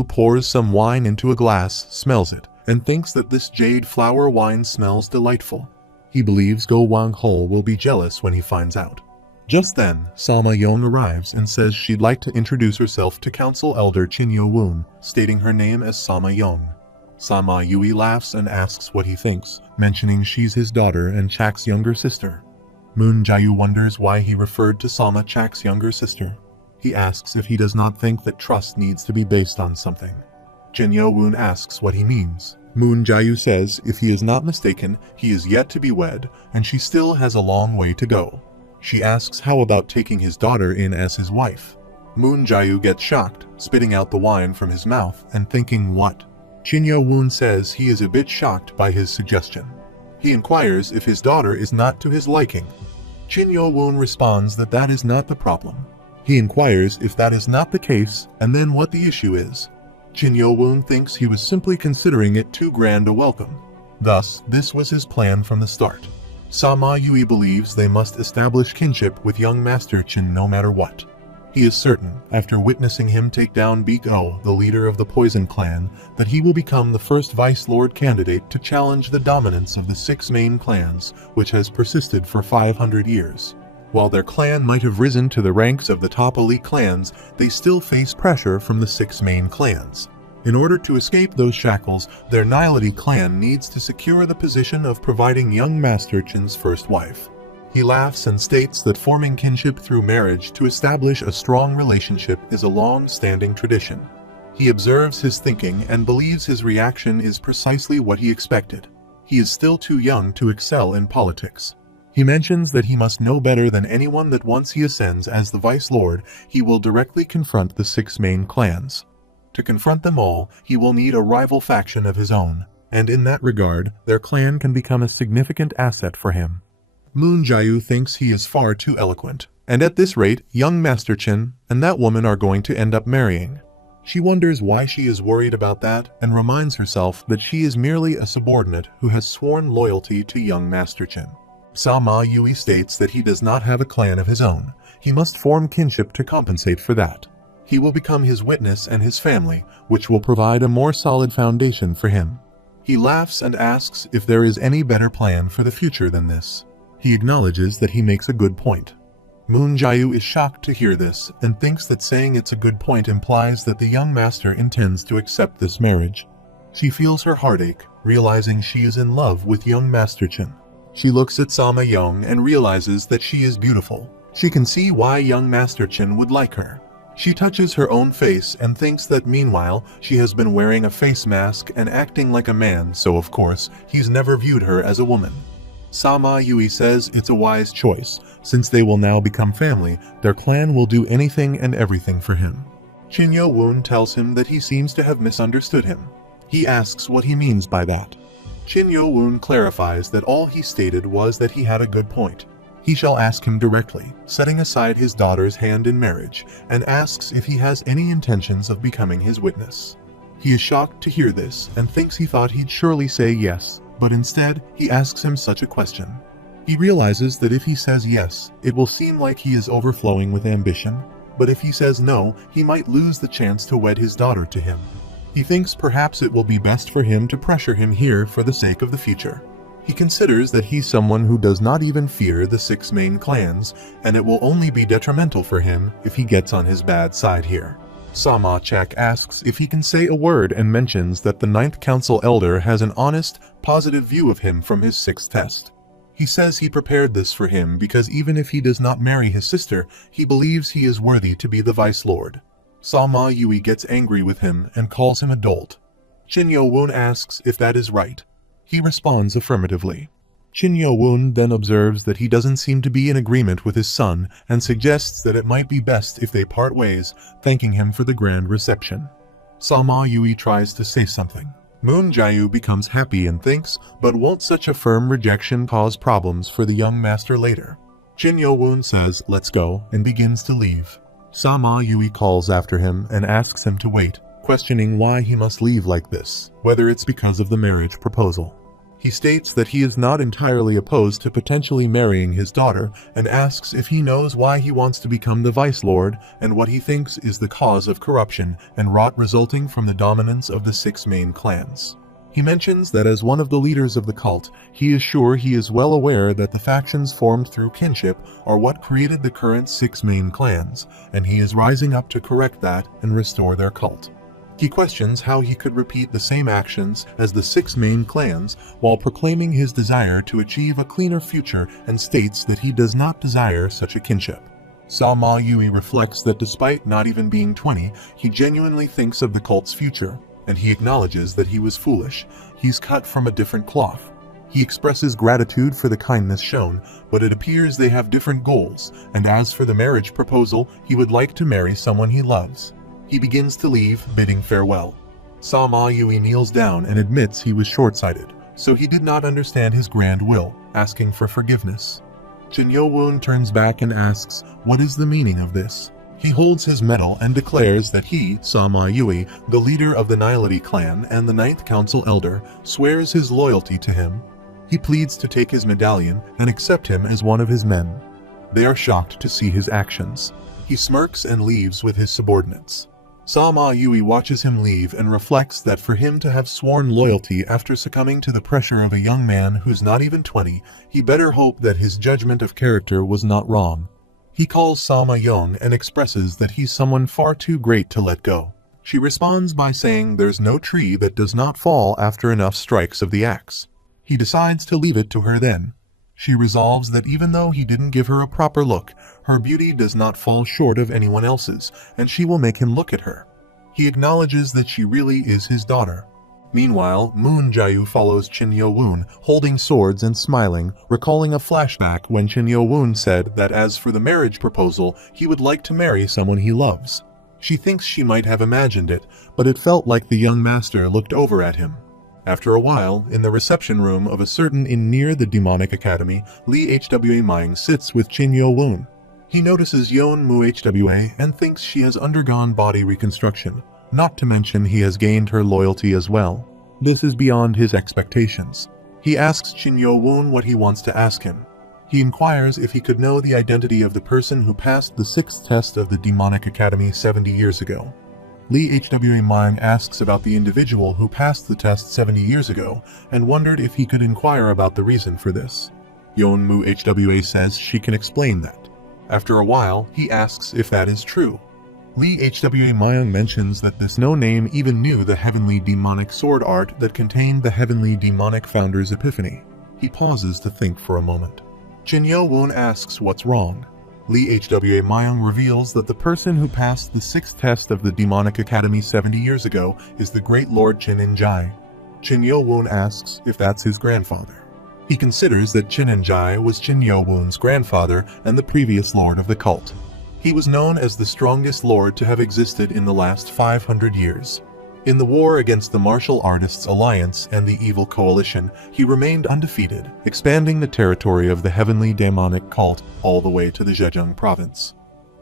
Jiayu pours some wine into a glass, smells it, and thinks that this jade flower wine smells delightful. He believes Go Wang-ho will be jealous when he finds out. Just then, Sama Yong arrives and says she'd like to introduce herself to Council Elder Chin Yo-woon, stating her name as Sama Yong. Sama Yui laughs and asks what he thinks, mentioning she's his daughter and Chak's younger sister. Moon Jae-yu wonders why he referred to Sama Chak's younger sister. He asks if he does not think that trust needs to be based on something. Jin Yo-woon asks what he means. Moon Jae-yu says if he is not mistaken, he is yet to be wed, and she still has a long way to go. She asks how about taking his daughter in as his wife. Moon Jae-yu gets shocked, spitting out the wine from his mouth and thinking what? Chin Yo-woon says he is a bit shocked by his suggestion. He inquires if his daughter is not to his liking. Chin Yo-woon responds that that is not the problem. He inquires if that is not the case and then what the issue is. Chin Yo-woon thinks he was simply considering it too grand a welcome. Thus, this was his plan from the start. Sama Yui believes they must establish kinship with young Master Chin no matter what. He is certain, after witnessing him take down Big-O, the leader of the Poison Clan, that he will become the first Vice Lord candidate to challenge the dominance of the 6 main clans, which has persisted for 500 years. While their clan might have risen to the ranks of the top elite clans, they still face pressure from the 6 main clans. In order to escape those shackles, their Nihility clan needs to secure the position of providing young Master Chin's first wife. He laughs and states that forming kinship through marriage to establish a strong relationship is a long-standing tradition. He observes his thinking and believes his reaction is precisely what he expected. He is still too young to excel in politics. He mentions that he must know better than anyone that once he ascends as the Vice Lord, he will directly confront the 6 main clans. To confront them all, he will need a rival faction of his own, and in that regard, their clan can become a significant asset for him. Moon Jae-yu thinks he is far too eloquent, and at this rate, young Master Chin and that woman are going to end up marrying. She wonders why she is worried about that and reminds herself that she is merely a subordinate who has sworn loyalty to young Master Chin. Sama Yui states that he does not have a clan of his own. He must form kinship to compensate for that. He will become his witness and his family, which will provide a more solid foundation for him. He laughs and asks if there is any better plan for the future than this. He acknowledges that he makes a good point. Moon Jae-yu is shocked to hear this and thinks that saying it's a good point implies that the young master intends to accept this marriage. She feels her heartache, realizing she is in love with young Master Chin. She looks at Sama Yong and realizes that she is beautiful. She can see why young Master Chin would like her. She touches her own face and thinks that meanwhile she has been wearing a face mask and acting like a man, so of course he's never viewed her as a woman. Sama Yui says it's a wise choice. Since they will now become family, their clan will do anything and everything for him. Chin Yo-woon tells him that he seems to have misunderstood him. He asks what he means by that. Chin Yo-woon clarifies that all he stated was that he had a good point. He shall ask him directly, setting aside his daughter's hand in marriage, and asks if he has any intentions of becoming his witness. He is shocked to hear this and thinks he thought he'd surely say yes, but instead he asks him such a question. He realizes that if he says yes, it will seem like he is overflowing with ambition, but if he says no, he might lose the chance to wed his daughter to him. He thinks perhaps it will be best for him to pressure him here for the sake of the future. He considers that he's someone who does not even fear the 6 main clans, and it will only be detrimental for him if he gets on his bad side here. Sama Chak asks if he can say a word and mentions that the 9th Council Elder has an honest, positive view of him from his 6th test. He says he prepared this for him because even if he does not marry his sister, he believes he is worthy to be the Vice Lord. Sama Yui gets angry with him and calls him a dolt. Chin Yo-woon asks if that is right. He responds affirmatively. Chin Yo-woon then observes that he doesn't seem to be in agreement with his son and suggests that it might be best if they part ways, thanking him for the grand reception. Sama Yui tries to say something. Moon Jae-yu becomes happy and thinks, but won't such a firm rejection cause problems for the young master later? Chin Yo-woon says, let's go, and begins to leave. Sama Yui calls after him and asks him to wait, questioning why he must leave like this, whether it's because of the marriage proposal. He states that he is not entirely opposed to potentially marrying his daughter and asks if he knows why he wants to become the Vice Lord and what he thinks is the cause of corruption and rot resulting from the dominance of the 6 main clans. He mentions that as one of the leaders of the cult, he is sure he is well aware that the factions formed through kinship are what created the current 6 main clans, and he is rising up to correct that and restore their cult. He questions how he could repeat the same actions as the 6 main clans while proclaiming his desire to achieve a cleaner future and states that he does not desire such a kinship. Sama Yui reflects that despite not even being 20, he genuinely thinks of the cult's future, and he acknowledges that he was foolish. He's cut from a different cloth. He expresses gratitude for the kindness shown, but it appears they have different goals, and as for the marriage proposal, he would like to marry someone he loves. He begins to leave, bidding farewell. Sama Yui kneels down and admits he was short-sighted, so he did not understand his grand will, asking for forgiveness. Jin Yo-woon turns back and asks, what is the meaning of this? He holds his medal and declares that he, Sama Yui, the leader of the Nihility clan and the 9th Council Elder, swears his loyalty to him. He pleads to take his medallion and accept him as one of his men. They are shocked to see his actions. He smirks and leaves with his subordinates. Sama Yui watches him leave and reflects that for him to have sworn loyalty after succumbing to the pressure of a young man who's not even 20, he better hope that his judgment of character was not wrong. He calls Sama young and expresses that he's someone far too great to let go. She responds by saying there's no tree that does not fall after enough strikes of the axe. He decides to leave it to her then. She resolves that even though he didn't give her a proper look, her beauty does not fall short of anyone else's, and she will make him look at her. He acknowledges that she really is his daughter. Meanwhile, Moon Jae-woo follows Jin Yo-woon, holding swords and smiling, recalling a flashback when Jin Yo-woon said that as for the marriage proposal, he would like to marry someone he loves. She thinks she might have imagined it, but it felt like the young master looked over at him. After a while, in the reception room of a certain inn near the demonic academy, Lee Hwa Myung sits with Jin Yo-woon. He notices Yeon Mu Hwa and thinks she has undergone body reconstruction, not to mention he has gained her loyalty as well. This is beyond his expectations. He asks Jin Yo-woon what he wants to ask him. He inquires if he could know the identity of the person who passed the 6th test of the demonic academy 70 years ago. Lee Hwa Myung asks about the individual who passed the test 70 years ago and wondered if he could inquire about the reason for this. Yeon Mu Hwa says she can explain that. After a while, he asks if that is true. Lee Hwa Myung mentions that this no-name even knew the heavenly demonic sword art that contained the heavenly demonic founder's epiphany. He pauses to think for a moment. Jin Yo-woon asks what's wrong. Lee Hwa Myung reveals that the person who passed the 6th test of the demonic academy 70 years ago is the great Lord Jin In-jae. Jin Yo-woon asks if that's his grandfather. He considers that Jin In-jae was Jin Yo-woon's grandfather and the previous lord of the cult. He was known as the strongest lord to have existed in the last 500 years. In the war against the Martial Artists Alliance and the Evil Coalition, he remained undefeated, expanding the territory of the heavenly demonic cult all the way to the Zhejiang province.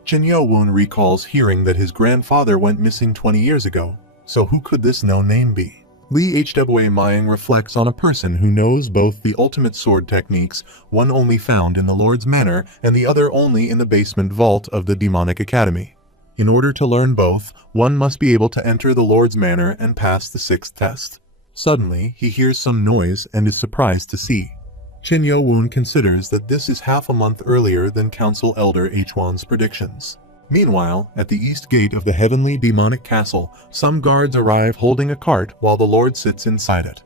Jin Yo-woon recalls hearing that his grandfather went missing 20 years ago, so who could this no-name be? Lee Hwa Myung reflects on a person who knows both the ultimate sword techniques, one only found in the Lord's Manor and the other only in the basement vault of the Demonic Academy. In order to learn both, one must be able to enter the Lord's Manor and pass the 6th test. Suddenly, he hears some noise and is surprised to see. Jin Yo-woon considers that this is half a month earlier than Council Elder Hwan's predictions. Meanwhile, at the east gate of the heavenly demonic castle, some guards arrive holding a cart while the Lord sits inside it.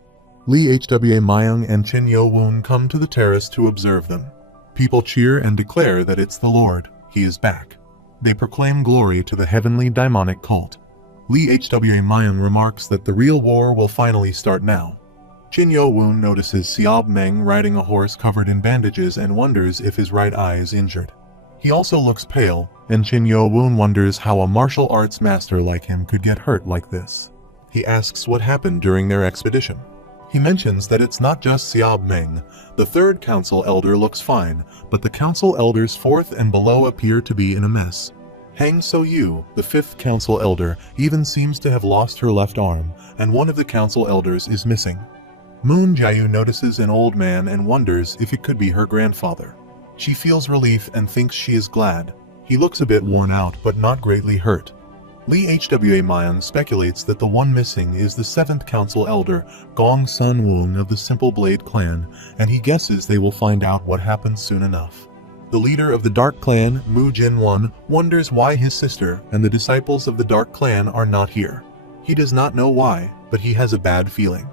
Lee Hwa Myung and Jin Yo-woon come to the terrace to observe them. People cheer and declare that it's the Lord. He is back. They proclaim glory to the heavenly demonic cult. Lee Hwa Myung remarks that the real war will finally start now. Jin Yo-woon notices Seob Meng riding a horse covered in bandages and wonders if his right eye is injured. He also looks pale, and Jin Yo-woon wonders how a martial arts master like him could get hurt like this. He asks what happened during their expedition. He mentions that it's not just Seob Meng. The 3rd council elder looks fine, but the council elders 4th and below appear to be in a mess. Hang So-yu, the 5th council elder, even seems to have lost her left arm, and one of the council elders is missing. Moon Jayu notices an old man and wonders if it could be her grandfather. She feels relief and thinks she is glad. He looks a bit worn out but not greatly hurt. Lee Hwa Mayan speculates that the one missing is the 7th Council Elder, Gong Sun Woong of the Simple Blade clan, and he guesses they will find out what happens soon enough. The leader of the Dark Clan, Mu Jinwon, wonders why his sister and the disciples of the Dark Clan are not here. He does not know why, but he has a bad feeling.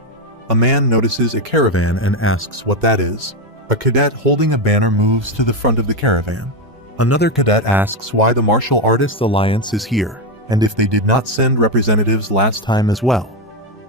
A man notices a caravan and asks what that is. A cadet holding a banner moves to the front of the caravan. Another cadet asks why the Martial Artists Alliance is here, and if they did not send representatives last time as well.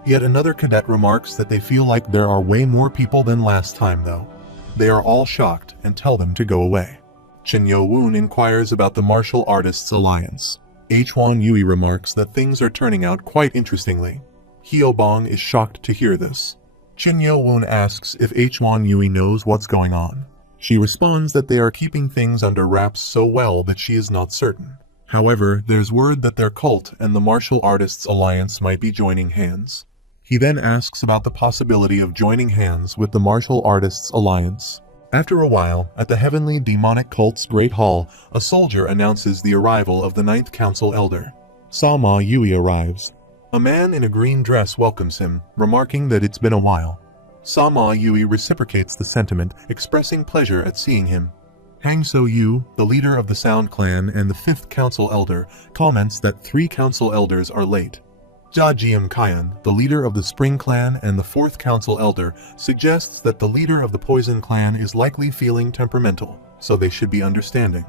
Yet another cadet remarks that they feel like there are way more people than last time though. They are all shocked and tell them to go away. Chin Yo Woon inquires about the Martial Artists Alliance. Hwan Yui remarks that things are turning out quite interestingly. Hyo Bong is shocked to hear this. Chin Yo Woon asks if Hwan Yui knows what's going on. She responds that they are keeping things under wraps so well that she is not certain. However, there's word that their cult and the Martial Artists Alliance might be joining hands. He then asks about the possibility of joining hands with the Martial Artists Alliance. After a while, at the Heavenly Demonic Cult's Great Hall, a soldier announces the arrival of the 9th Council Elder. Sama Yui arrives. A man in a green dress welcomes him, remarking that it's been a while. Sama Yui reciprocates the sentiment, expressing pleasure at seeing him. Hang So Yu, the leader of the Sound Clan and the 5th Council Elder, comments that 3 Council Elders are late. Jia Jiam Kyan, the leader of the Spring Clan and the 4th Council Elder, suggests that the leader of the Poison Clan is likely feeling temperamental, so they should be understanding.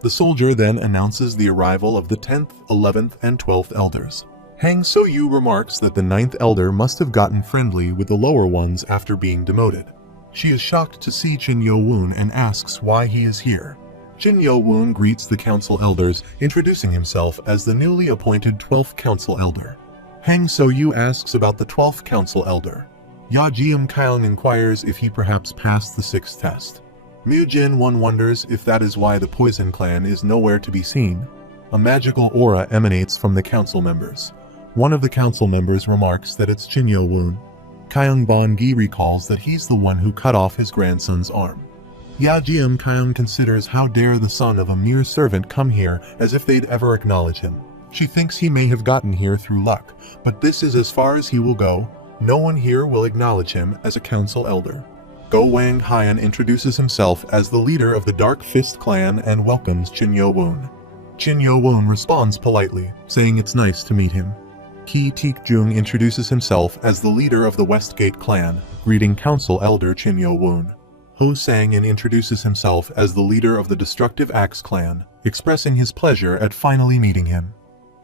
The soldier then announces the arrival of the 10th, 11th, and 12th Elders. Hang So Yu remarks that the 9th Elder must have gotten friendly with the lower ones after being demoted. She is shocked to see Chin Yo Woon and asks why he is here. Chin Yo Woon greets the Council Elders, introducing himself as the newly appointed 12th Council Elder. Hang So Yu asks about the 12th Council Elder. Ya Jiam Kaon inquires if he perhaps passed the 6th test. Mu Jin Won wonders if that is why the Poison Clan is nowhere to be seen. A magical aura emanates from the council members. One of the council members remarks that it's Chin Yo Woon. Kyung Bon Gi recalls that he's the one who cut off his grandson's arm. Ya Jiam Kyung considers how dare the son of a mere servant come here as if they'd ever acknowledge him. She thinks he may have gotten here through luck, but this is as far as he will go. No one here will acknowledge him as a council elder. Go Wang Hyan introduces himself as the leader of the Dark Fist clan and welcomes Chin Yo Woon. Chin Yo Woon responds politely, saying it's nice to meet him. Ki Teek Jung introduces himself as the leader of the Westgate clan, greeting Council Elder Chin Yo Woon. Ho Sang-in introduces himself as the leader of the Destructive Axe clan, expressing his pleasure at finally meeting him.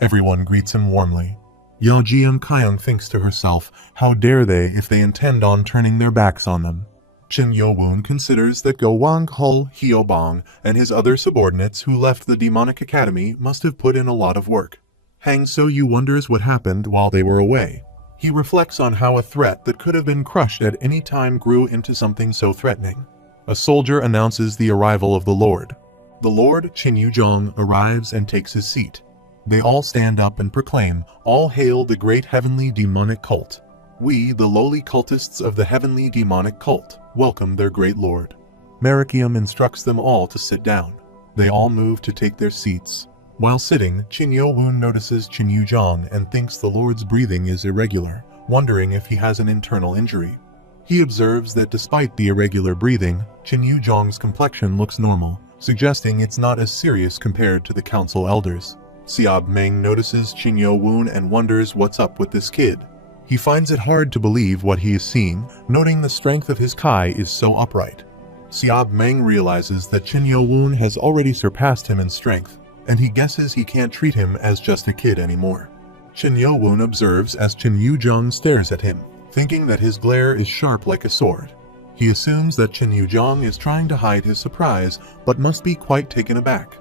Everyone greets him warmly. Ya Jiam Kyung thinks to herself, how dare they if they intend on turning their backs on them. Chin Yo Woon considers that Go Wang Hul Hyo Bong and his other subordinates who left the Demonic Academy must have put in a lot of work. Hang So Yu wonders what happened while they were away. He reflects on how a threat that could have been crushed at any time grew into something so threatening. A soldier announces the arrival of the Lord. The Lord, Chin Yu Jong, arrives and takes his seat. They all stand up and proclaim, "All hail the great heavenly demonic cult. We, the lowly cultists of the heavenly demonic cult, welcome their great lord." Marakium instructs them all to sit down. They all move to take their seats. While sitting, Chin Yo Woon notices Chin Yu Jong and thinks the Lord's breathing is irregular, wondering if he has an internal injury. He observes that despite the irregular breathing, Chin Yu Jong's complexion looks normal, suggesting it's not as serious compared to the council elders. Siab Meng notices Chin Yo Woon and wonders what's up with this kid. He finds it hard to believe what he is seeing, noting the strength of his Kai is so upright. Siab Meng realizes that Chin Yo Woon has already surpassed him in strength, and he guesses he can't treat him as just a kid anymore. Chin Yo Woon observes as Chin Yu Jong stares at him, thinking that his glare is sharp like a sword. He assumes that Chin Yu Jong is trying to hide his surprise, but must be quite taken aback.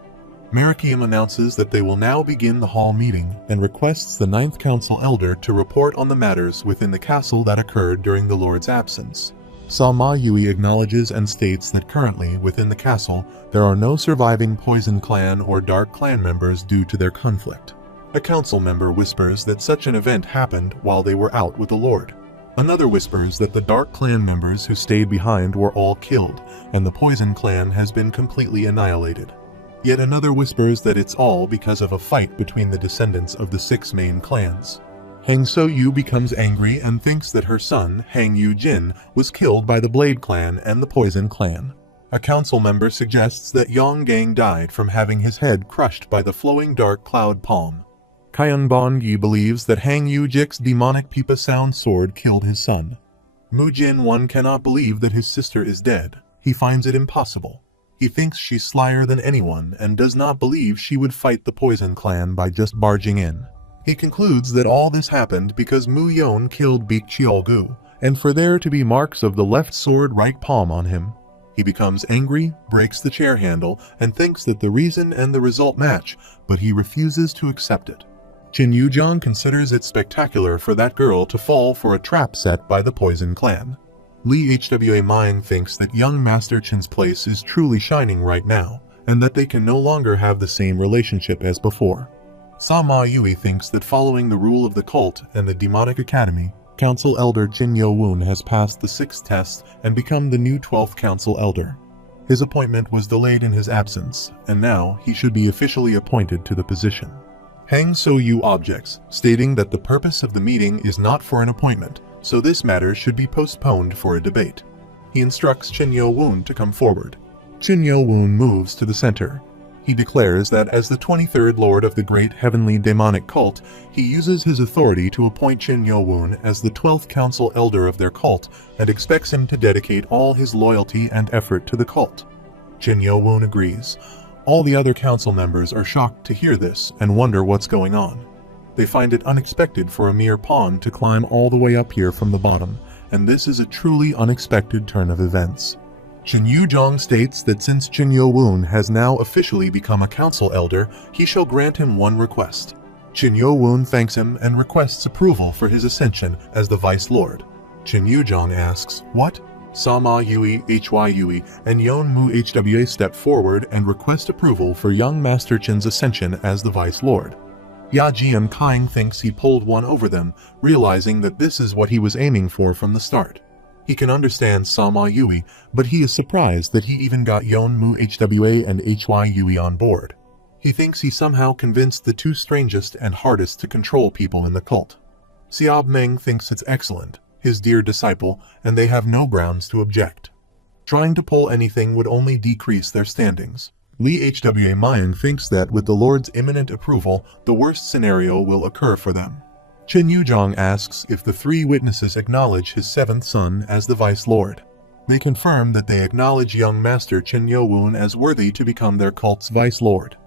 Marakium announces that they will now begin the hall meeting and requests the 9th Council Elder to report on the matters within the castle that occurred during the Lord's absence. Sama Yui acknowledges and states that currently, within the castle, there are no surviving Poison Clan or Dark Clan members due to their conflict. A council member whispers that such an event happened while they were out with the Lord. Another whispers that the Dark Clan members who stayed behind were all killed, and the Poison Clan has been completely annihilated. Yet another whispers that it's all because of a fight between the descendants of the 6 main clans. Hang So-yu becomes angry and thinks that her son, Hang Yu-jin, was killed by the Blade Clan and the Poison Clan. A council member suggests that Yong-gang died from having his head crushed by the flowing dark cloud palm. Kyun-bon-gi believes that Hang Yu-jik's demonic Pipa Sound sword killed his son. Mu-jin-won cannot believe that his sister is dead. He finds it impossible. He thinks she's slyer than anyone and does not believe she would fight the Poison Clan by just barging in. He concludes that all this happened because Mu-yeon killed Baek Cheol-gu, and for there to be marks of the left sword right palm on him. He becomes angry, breaks the chair handle, and thinks that the reason and the result match, but he refuses to accept it. Chin Yu-jong considers it spectacular for that girl to fall for a trap set by the Poison Clan. Lee Hwa Mine thinks that young Master Chin's place is truly shining right now, and that they can no longer have the same relationship as before. Sa-ma Yui thinks that following the rule of the cult and the demonic academy, Council Elder Jin Yo-woon has passed the 6th test and become the new 12th Council Elder. His appointment was delayed in his absence, and now he should be officially appointed to the position. Hang So-yu objects, stating that the purpose of the meeting is not for an appointment, so this matter should be postponed for a debate. He instructs Chin Yo-woon to come forward. Chin Yo-woon moves to the center. He declares that as the 23rd Lord of the Great Heavenly Demonic Cult, he uses his authority to appoint Chin Yo-woon as the 12th Council Elder of their cult and expects him to dedicate all his loyalty and effort to the cult. Chin Yo-woon agrees. All the other council members are shocked to hear this and wonder what's going on. They find it unexpected for a mere pawn to climb all the way up here from the bottom, and this is a truly unexpected turn of events. Chin Yu-jong states that since Chin Yo-woon has now officially become a council elder, he shall grant him one request. Chin Yo-woon thanks him and requests approval for his ascension as the Vice Lord. Chin Yu-jong asks, "What?" Sa-ma Yui, Hwa Yui, and Yeon-mu Hwa step forward and request approval for young Master Chin's ascension as the Vice Lord. Ya-jian Kaing thinks he pulled one over them, realizing that this is what he was aiming for from the start. He can understand Sa-ma Yui, but he is surprised that he even got Yeon-mu Hwa and Hwa Yui on board. He thinks he somehow convinced the 2 strangest and hardest to control people in the cult. Xiao Meng thinks it's excellent, his dear disciple, and they have no grounds to object. Trying to pull anything would only decrease their standings. Lee Hwa Mayang thinks that with the Lord's imminent approval, the worst scenario will occur for them. Chin Yu-jong asks if the 3 witnesses acknowledge his 7th son as the Vice Lord. They confirm that they acknowledge young Master Chin Yo-woon as worthy to become their cult's Vice Lord.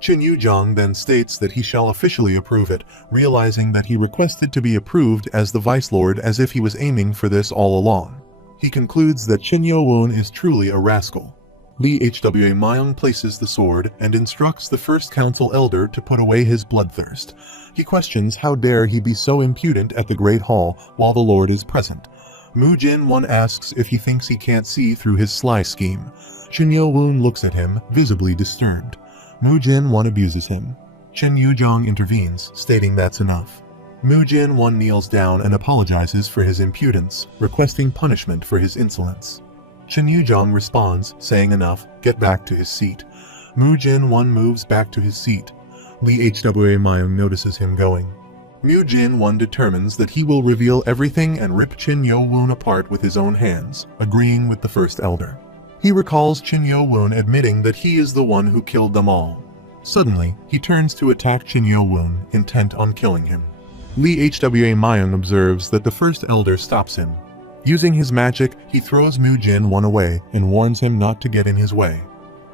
Chin Yu-jong then states that he shall officially approve it, realizing that he requested to be approved as the Vice Lord as if he was aiming for this all along. He concludes that Chin Yo-woon is truly a rascal. Lee Hwa Mayang places the sword and instructs the first council elder to put away his bloodthirst. He questions how dare he be so impudent at the Great Hall while the Lord is present. Mu-jin-won asks if he thinks he can't see through his sly scheme. Chin Yo-woon looks at him, visibly disturbed. Mu-jin-won abuses him. Chin Yu-jong intervenes, stating that's enough. Mu-jin-won kneels down and apologizes for his impudence, requesting punishment for his insolence. Chin Yu-jong responds, saying enough, get back to his seat. Mu-jin-won moves back to his seat. Lee Hwa Mayang notices him going. Mu-jin-won determines that he will reveal everything and rip Chin Yo-woon apart with his own hands, agreeing with the first elder. He recalls Chin Yo-woon admitting that he is the one who killed them all. Suddenly, he turns to attack Chin Yo-woon, intent on killing him. Lee Hwa Mayang observes that the first elder stops him. Using his magic, he throws Mu-jin-won away and warns him not to get in his way.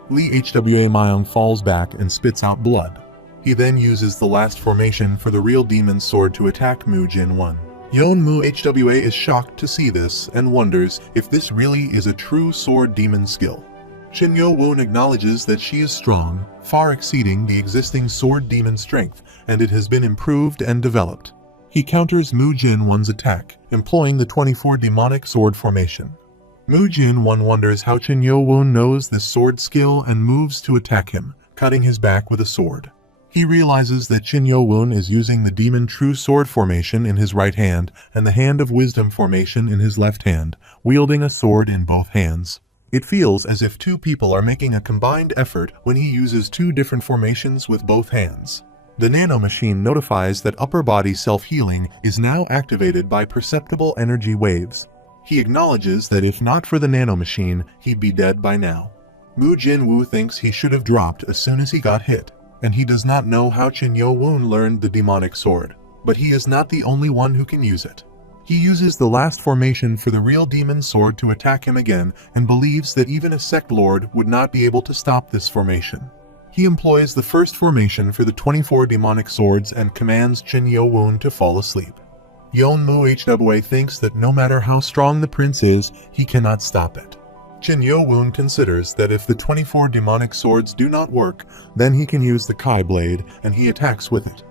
Lee Hwa Mayang falls back and spits out blood. He then uses the last formation for the real demon's sword to attack Mu-jin-won. Yeon-mu Hwa is shocked to see this and wonders if this really is a true sword demon skill. Chin Yo-woon acknowledges that she is strong, far exceeding the existing sword demon strength, and it has been improved and developed. He counters Mu-jin-won's attack, employing the 24 demonic sword formation. Mu-jin-won wonders how Chin Yo-woon knows this sword skill and moves to attack him, cutting his back with a sword. He realizes that Qin Yo-woon is using the Demon True Sword formation in his right hand and the Hand of Wisdom formation in his left hand, wielding a sword in both hands. It feels as if two people are making a combined effort when he uses two different formations with both hands. The Nano machine notifies that upper body self-healing is now activated by perceptible energy waves. He acknowledges that if not for the Nano machine, he'd be dead by now. Mu Jin-woo thinks he should have dropped as soon as he got hit, and he does not know how Qin Yo-woon learned the demonic sword, but he is not the only one who can use it. He uses the last formation for the real demon sword to attack him again and believes that even a Sect Lord would not be able to stop this formation. He employs the first formation for the 24 demonic swords and commands Qin Yo-woon to fall asleep. Yeon-mu Hwa thinks that no matter how strong the prince is, he cannot stop it. Qin Yo-woon considers that if the 24 demonic swords do not work, then he can use the Kai blade, and he attacks with it.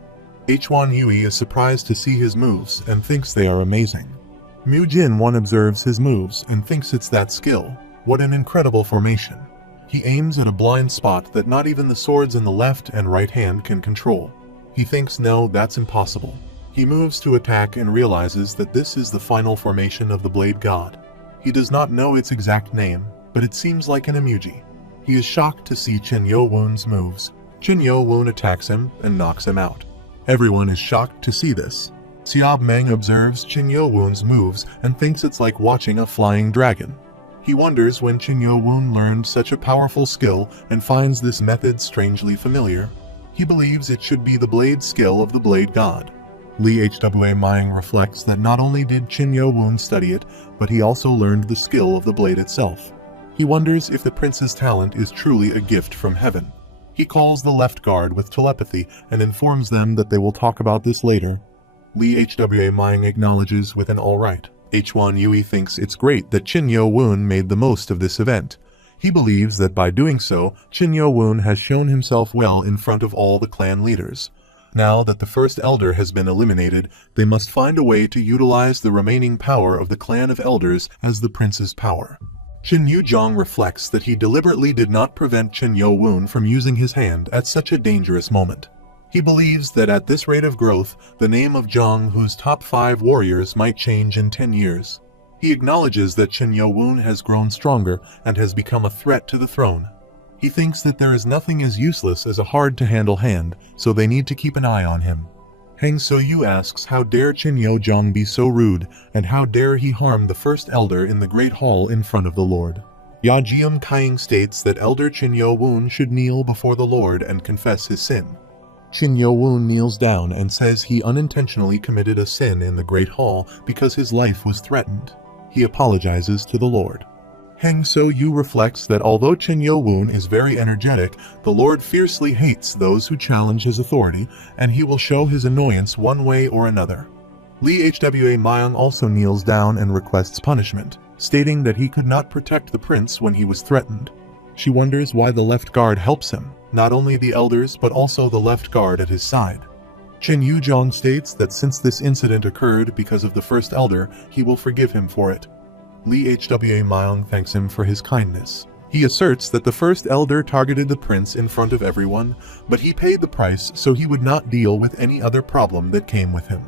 Hwan Yui is surprised to see his moves and thinks they are amazing. Mu Jin-won observes his moves and thinks it's that skill. What an incredible formation. He aims at a blind spot that not even the swords in the left and right hand can control. He thinks no, that's impossible. He moves to attack and realizes that this is the final formation of the Blade God. He does not know its exact name, but it seems like an emoji. He is shocked to see Qin Yo-woon's moves. Qin Yo-woon attacks him and knocks him out. Everyone is shocked to see this. Xiao Meng observes Qin Yo-woon's moves and thinks it's like watching a flying dragon. He wonders when Qin Yo-woon learned such a powerful skill and finds this method strangely familiar. He believes it should be the blade skill of the Blade God. Lee Hwa Myung reflects that not only did Qin Yo-woon study it, but he also learned the skill of the blade itself. He wonders if the prince's talent is truly a gift from heaven. He calls the left guard with telepathy and informs them that they will talk about this later. Lee Hwa Myung acknowledges with an alright. Hwan Yui thinks it's great that Qin Yo-woon made the most of this event. He believes that by doing so, Qin Yo-woon has shown himself well in front of all the clan leaders. Now that the first elder has been eliminated, they must find a way to utilize the remaining power of the clan of elders as the prince's power. Qin Yu-jong reflects that he deliberately did not prevent Qin Yo-woon from using his hand at such a dangerous moment. He believes that at this rate of growth, the name of Zhang-hu's top 5 warriors might change in 10 years. He acknowledges that Qin Yo-woon has grown stronger and has become a threat to the throne. He thinks that there is nothing as useless as a hard-to-handle hand, so they need to keep an eye on him. Hang So-yu asks how dare Qin Yo-jong be so rude, and how dare he harm the first elder in the Great Hall in front of the Lord. Yajium Kaing states that Elder Qin Yo-woon should kneel before the Lord and confess his sin. Qin Yo-woon kneels down and says he unintentionally committed a sin in the Great Hall because his life was threatened. He apologizes to the Lord. Hang So-yu reflects that although Qin Yo-woon is very energetic, the Lord fiercely hates those who challenge his authority, and he will show his annoyance one way or another. Lee Hwa Myung also kneels down and requests punishment, stating that he could not protect the prince when he was threatened. She wonders why the left guard helps him, not only the elders but also the left guard at his side. Qin Yu-jong states that since this incident occurred because of the first elder, he will forgive him for it. Lee Hwa Myung thanks him for his kindness. He asserts that the first elder targeted the prince in front of everyone, but he paid the price so he would not deal with any other problem that came with him.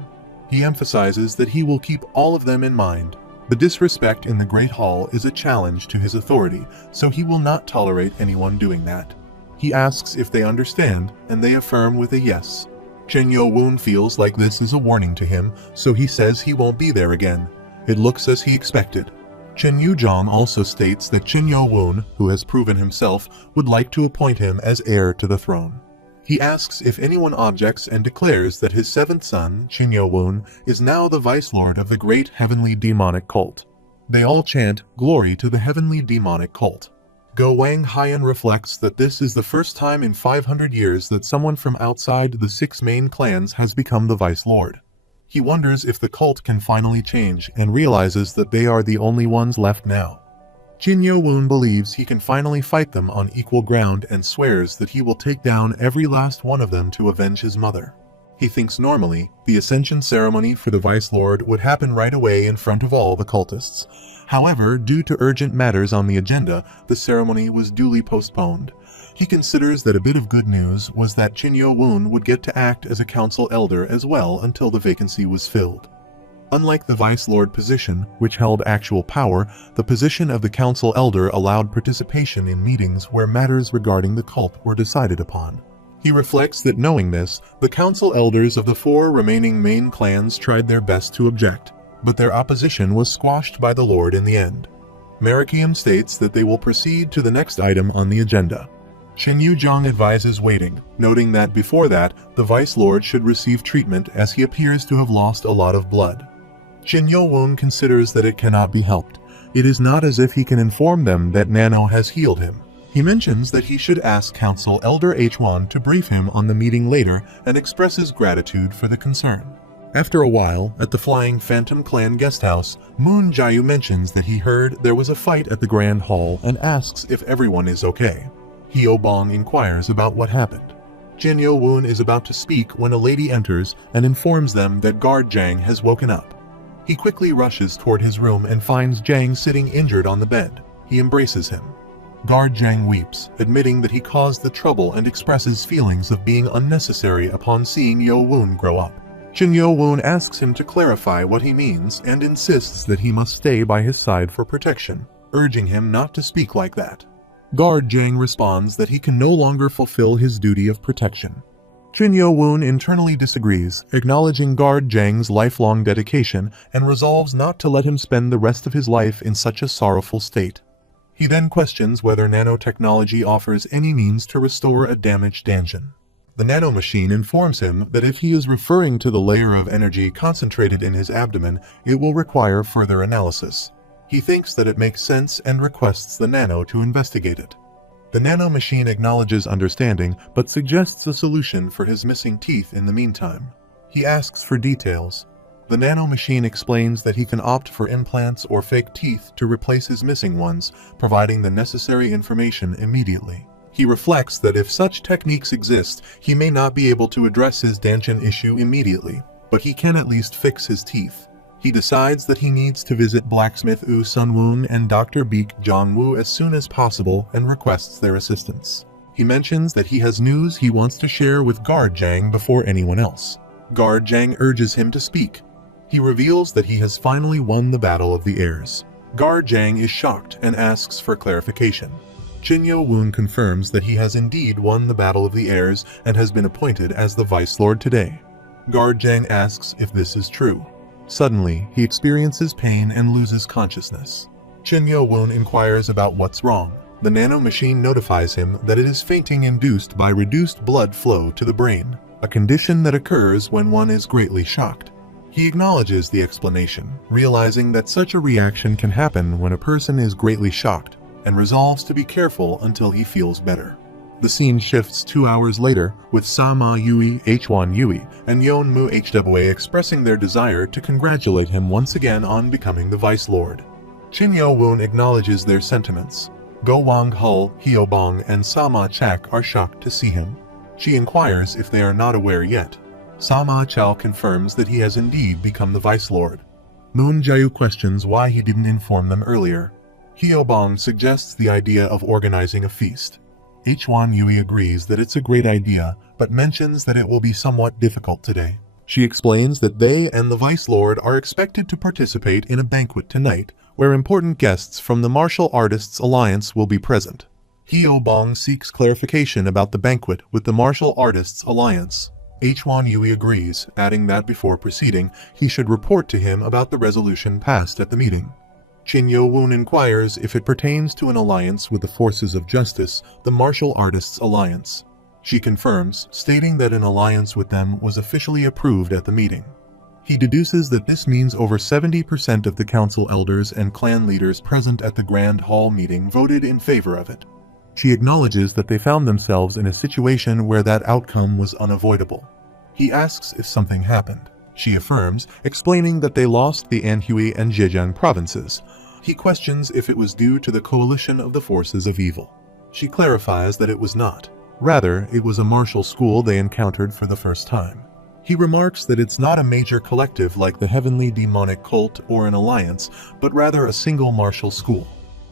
He emphasizes that he will keep all of them in mind. The disrespect in the Great Hall is a challenge to his authority, so he will not tolerate anyone doing that. He asks if they understand, and they affirm with a yes. Qin Yo-woon feels like this is a warning to him, so he says he won't be there again. It looks as he expected. Qin Yu-jong also states that Qin Yo-woon, who has proven himself, would like to appoint him as heir to the throne. He asks if anyone objects and declares that his 7th son, Qin Yo-woon, is now the vice lord of the great heavenly demonic cult. They all chant, "Glory to the heavenly demonic cult." Go Wang Haiyan reflects that this is the first time in 500 years that someone from outside the 6 main clans has become the vice lord. He wonders if the cult can finally change and realizes that they are the only ones left now. Qin Yo-woon believes he can finally fight them on equal ground and swears that he will take down every last one of them to avenge his mother. He thinks normally, the ascension ceremony for the Vice Lord would happen right away in front of all the cultists. However, due to urgent matters on the agenda, the ceremony was duly postponed. He considers that a bit of good news was that Chin Yo-woon would get to act as a council elder as well until the vacancy was filled. Unlike the Vice Lord position, which held actual power, the position of the council elder allowed participation in meetings where matters regarding the cult were decided upon. He reflects that knowing this, the council elders of the 4 remaining main clans tried their best to object, but their opposition was squashed by the Lord in the end. Marakium states that they will proceed to the next item on the agenda. Shin Yu-jong advises waiting, noting that before that, the Vice Lord should receive treatment as he appears to have lost a lot of blood. Shin Yo-woon considers that it cannot be helped. It is not as if he can inform them that Nano has healed him. He mentions that he should ask Council Elder H1 to brief him on the meeting later and expresses gratitude for the concern. After a while, at the Flying Phantom Clan guesthouse, Moon Jae-yu mentions that he heard there was a fight at the Grand Hall and asks if everyone is okay. Hyo-bong inquires about what happened. Jin Yo-woon is about to speak when a lady enters and informs them that guard Jang has woken up. He quickly rushes toward his room and finds Jang sitting injured on the bed. He embraces him. Guard Jang weeps, admitting that he caused the trouble and expresses feelings of being unnecessary upon seeing Yo-woon grow up. Shin Yo-woon asks him to clarify what he means and insists that he must stay by his side for protection, urging him not to speak like that. Guard Jang responds that he can no longer fulfill his duty of protection. Shin Yo-woon internally disagrees, acknowledging Guard Jang's lifelong dedication and resolves not to let him spend the rest of his life in such a sorrowful state. He then questions whether nanotechnology offers any means to restore a damaged Danjin. The nano machine informs him that if he is referring to the layer of energy concentrated in his abdomen, it will require further analysis. He thinks that it makes sense and requests the nano to investigate it. The nano machine acknowledges understanding, but suggests a solution for his missing teeth in the meantime. He asks for details. The nano machine explains that he can opt for implants or fake teeth to replace his missing ones, providing the necessary information immediately. He reflects that if such techniques exist, he may not be able to address his Danjin issue immediately, but he can at least fix his teeth. He decides that he needs to visit blacksmith Wu Sun-woon and Dr. Beek Jong-woo as soon as possible and requests their assistance. He mentions that he has news he wants to share with Guard Jang before anyone else. Guard Jang urges him to speak. He reveals that he has finally won the Battle of the Heirs. Guard Jang is shocked and asks for clarification. Shin Yo-woon confirms that he has indeed won the Battle of the Heirs and has been appointed as the Vice Lord today. Guard Jang asks if this is true. Suddenly, he experiences pain and loses consciousness. Shin Yo-woon inquires about what's wrong. The nano machine notifies him that it is fainting induced by reduced blood flow to the brain, a condition that occurs when one is greatly shocked. He acknowledges the explanation, realizing that such a reaction can happen when a person is greatly shocked, and resolves to be careful until he feels better. The scene shifts 2 hours later, with Sama Yui H1 Yui and Yeonmu HWA expressing their desire to congratulate him once again on becoming the Vice Lord. Shin Yo-woon acknowledges their sentiments. Go Wang-hul, Hyo-bong, and Sama Chak are shocked to see him. She inquires if they are not aware yet. Sama Chao confirms that he has indeed become the Vice Lord. Moon Jae-yu questions why he didn't inform them earlier. Hyo-bong suggests the idea of organizing a feast. H1 Yui agrees that it's a great idea, but mentions that it will be somewhat difficult today. She explains that they and the Vice Lord are expected to participate in a banquet tonight, where important guests from the Martial Artists Alliance will be present. Hyo-bong seeks clarification about the banquet with the Martial Artists Alliance. H1 Yui agrees, adding that before proceeding, he should report to him about the resolution passed at the meeting. Shin Yo-woon inquires if it pertains to an alliance with the Forces of Justice, the Martial Artists Alliance. She confirms, stating that an alliance with them was officially approved at the meeting. He deduces that this means over 70% of the council elders and clan leaders present at the Grand Hall meeting voted in favor of it. She acknowledges that they found themselves in a situation where that outcome was unavoidable. He asks if something happened. She affirms, explaining that they lost the Anhui and Zhejiang provinces. He questions if it was due to the coalition of the forces of evil. She clarifies that it was not. Rather, it was a martial school they encountered for the first time. He remarks that it's not a major collective like the Heavenly Demonic Cult or an alliance, but rather a single martial school.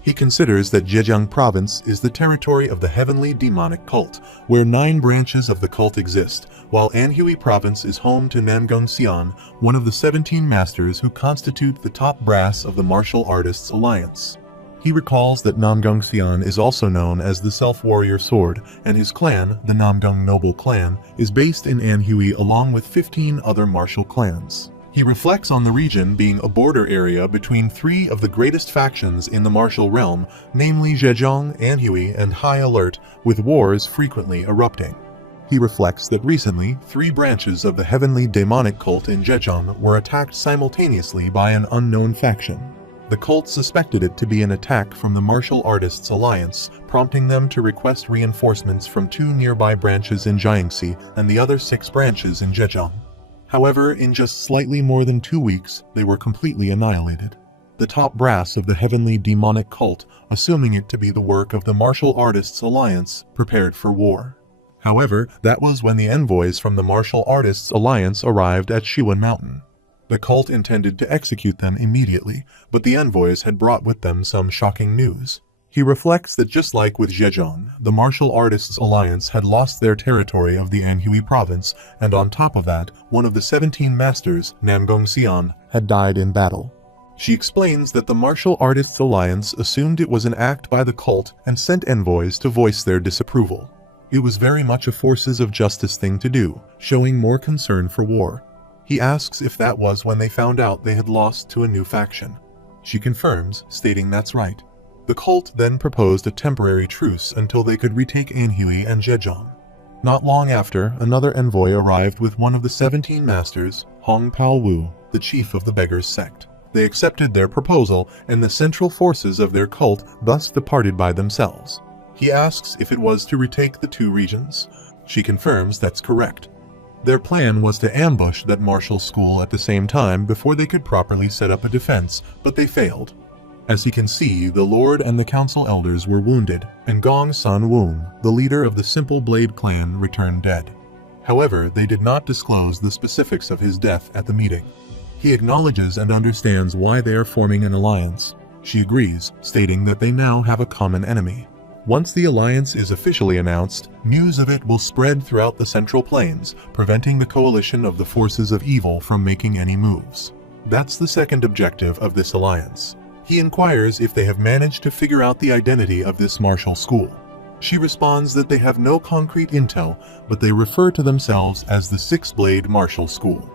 He considers that Zhejiang province is the territory of the heavenly demonic cult, where 9 branches of the cult exist, while Anhui province is home to Namgongxian, one of the 17 masters who constitute the top brass of the Martial Artists Alliance. He recalls that Namgongxian is also known as the Self-Warrior Sword, and his clan, the Namgong Noble Clan, is based in Anhui along with 15 other martial clans. He reflects on the region being a border area between 3 of the greatest factions in the martial realm, namely Zhejiang, Anhui, and High Alert, with wars frequently erupting. He reflects that recently, 3 branches of the heavenly demonic cult in Zhejiang were attacked simultaneously by an unknown faction. The cult suspected it to be an attack from the Martial Artists Alliance, prompting them to request reinforcements from 2 nearby branches in Jiangxi and the other 6 branches in Zhejiang. However, in just slightly more than 2 weeks, they were completely annihilated. The top brass of the heavenly demonic cult, assuming it to be the work of the Martial Artists Alliance, prepared for war. However, that was when the envoys from the Martial Artists Alliance arrived at Shiwen Mountain. The cult intended to execute them immediately, but the envoys had brought with them some shocking news. He reflects that just like with Zhejiang, the Martial Artists Alliance had lost their territory of the Anhui province, and on top of that, one of the 17 masters, Namgongxian, had died in battle. She explains that the Martial Artists Alliance assumed it was an act by the cult and sent envoys to voice their disapproval. It was very much a forces of justice thing to do, showing more concern for war. He asks if that was when they found out they had lost to a new faction. She confirms, stating that's right. The cult then proposed a temporary truce until they could retake Anhui and Zhejiang. Not long after, another envoy arrived with one of the 17 masters, Hong Pao Wu, the chief of the Beggars Sect. They accepted their proposal, and the central forces of their cult thus departed by themselves. He asks if it was to retake the 2 regions. She confirms that's correct. Their plan was to ambush that martial school at the same time before they could properly set up a defense, but they failed. As he can see, the Lord and the Council Elders were wounded, and Gong San Woon, the leader of the Simple Blade clan, returned dead. However, they did not disclose the specifics of his death at the meeting. He acknowledges and understands why they are forming an alliance. She agrees, stating that they now have a common enemy. Once the alliance is officially announced, news of it will spread throughout the Central Plains, preventing the coalition of the forces of evil from making any moves. That's the second objective of this alliance. He inquires if they have managed to figure out the identity of this martial school. She responds that they have no concrete intel, but they refer to themselves as the Six-Blade Martial School.